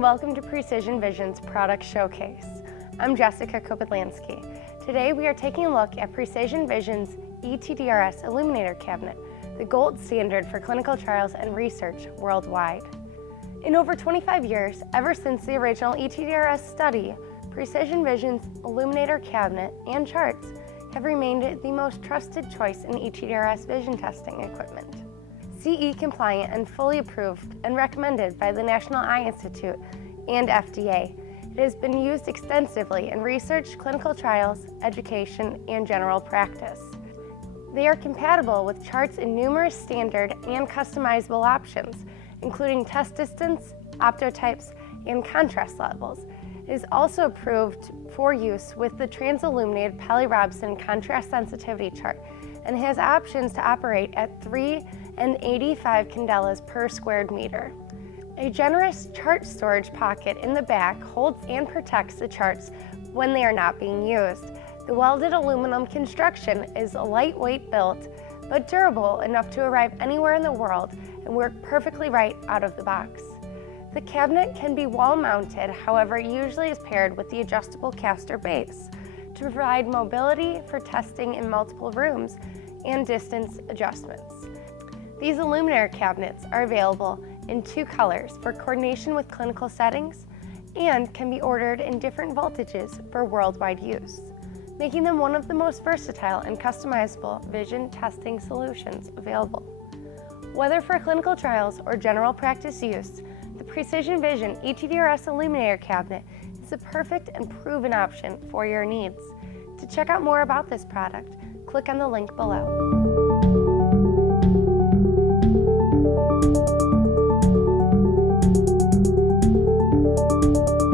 and welcome to Precision Vision's Product Showcase. I'm Jessica Kopodlansky. Today we are taking a look at Precision Vision's ETDRS Illuminator Cabinet, the gold standard for clinical trials and research worldwide. In over 25 years, ever since the original ETDRS study, Precision Vision's Illuminator Cabinet and charts have remained the most trusted choice in ETDRS vision testing equipment. CE compliant and fully approved and recommended by the National Eye Institute and FDA, it has been used extensively in research, clinical trials, education, and general practice. They are compatible with charts in numerous standard and customizable options, including test distance, optotypes, and contrast levels. It is also approved for use with the trans-illuminated Pelley-Robson contrast sensitivity chart and has options to operate at 3 and 85 candelas per squared meter. A generous chart storage pocket in the back holds and protects the charts when they are not being used. The welded aluminum construction is lightweight built, but durable enough to arrive anywhere in the world and work perfectly right out of the box. The cabinet can be wall-mounted, however, it usually is paired with the adjustable caster base to provide mobility for testing in multiple rooms and distance adjustments. These illuminator cabinets are available in 2 colors for coordination with clinical settings and can be ordered in different voltages for worldwide use, making them one of the most versatile and customizable vision testing solutions available. Whether for clinical trials or general practice use, the Precision Vision ETDRS Illuminator Cabinet is the perfect and proven option for your needs. To check out more about this product, click on the link below.